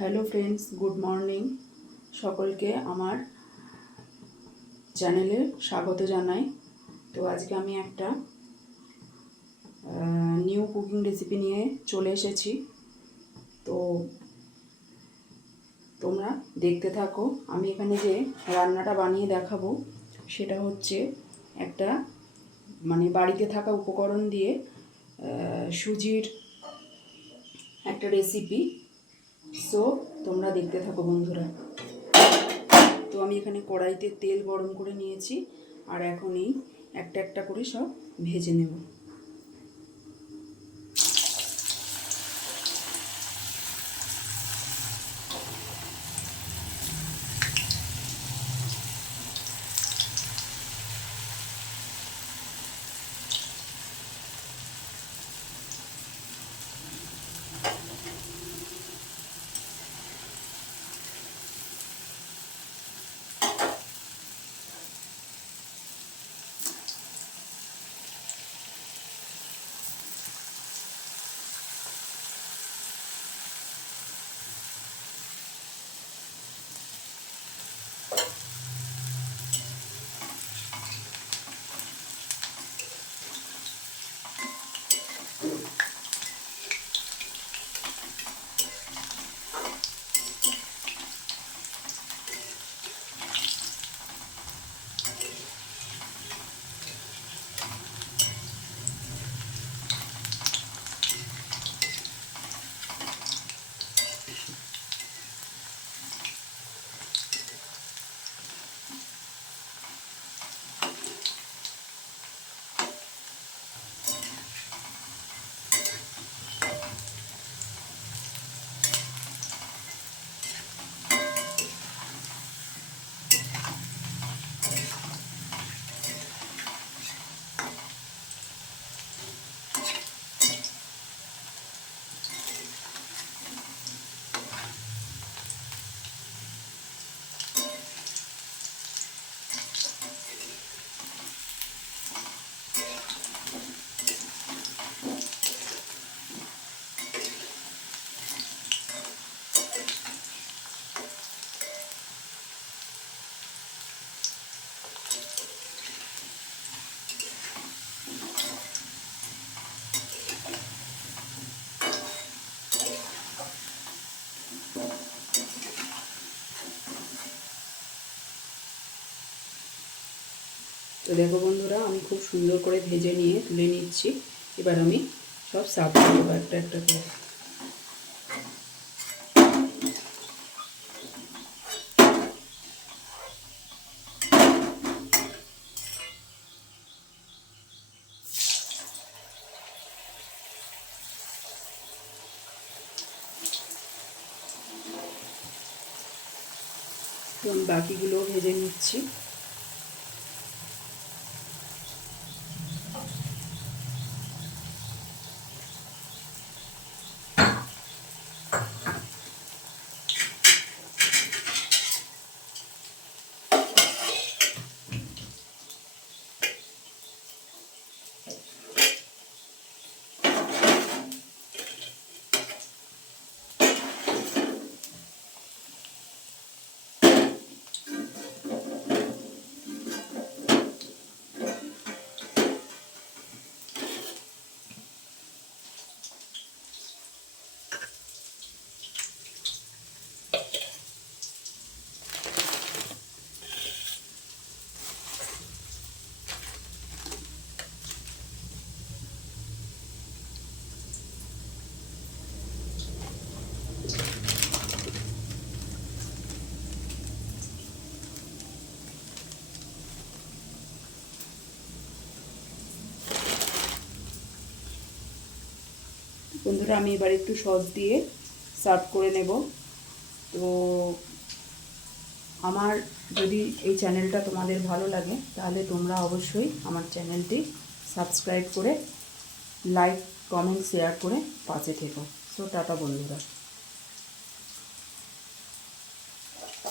Hello friends, good morning. সকলকে আমার চ্যানেলে স্বাগত জানাই। তো আজকে আমি একটা নিউ কুকিং রেসিপি নিয়ে চলে এসেছি। তো তোমরা দেখতে থাকো। আমি এখানে যে রান্নাটা বানিয়ে দেখাবো সেটা হচ্ছে একটা বাড়িতে থাকা উপকরণ দিয়ে সুজির একটা রেসিপি। সো তোমরা দেখতে থাকো বন্ধুরা। তো আমি এখানে কড়াইতে তেল গরম করে নিয়েছি, আর এখন এই একটা একটা করে সব ভেজে নেব। তো দেখো বন্ধুরা, আমি খুব সুন্দর করে ভেজে নিয়ে তুলে নিচ্ছি। এবার আমি সব সার্ভ করবো একটা একটা করে। তো আমি বাকিগুলোও ভেজে নিচ্ছি। বন্ধুরা, আমি এবার একটু সস দিয়ে সার্ভ করে নেব। তো আমার যদি এই চ্যানেলটা তোমাদের ভালো লাগে তাহলে তোমরা অবশ্যই আমার চ্যানেলটি সাবস্ক্রাইব করে লাইক, কমেন্ট, শেয়ার করে পাশে থেকো। সো টাটা বন্ধুরা।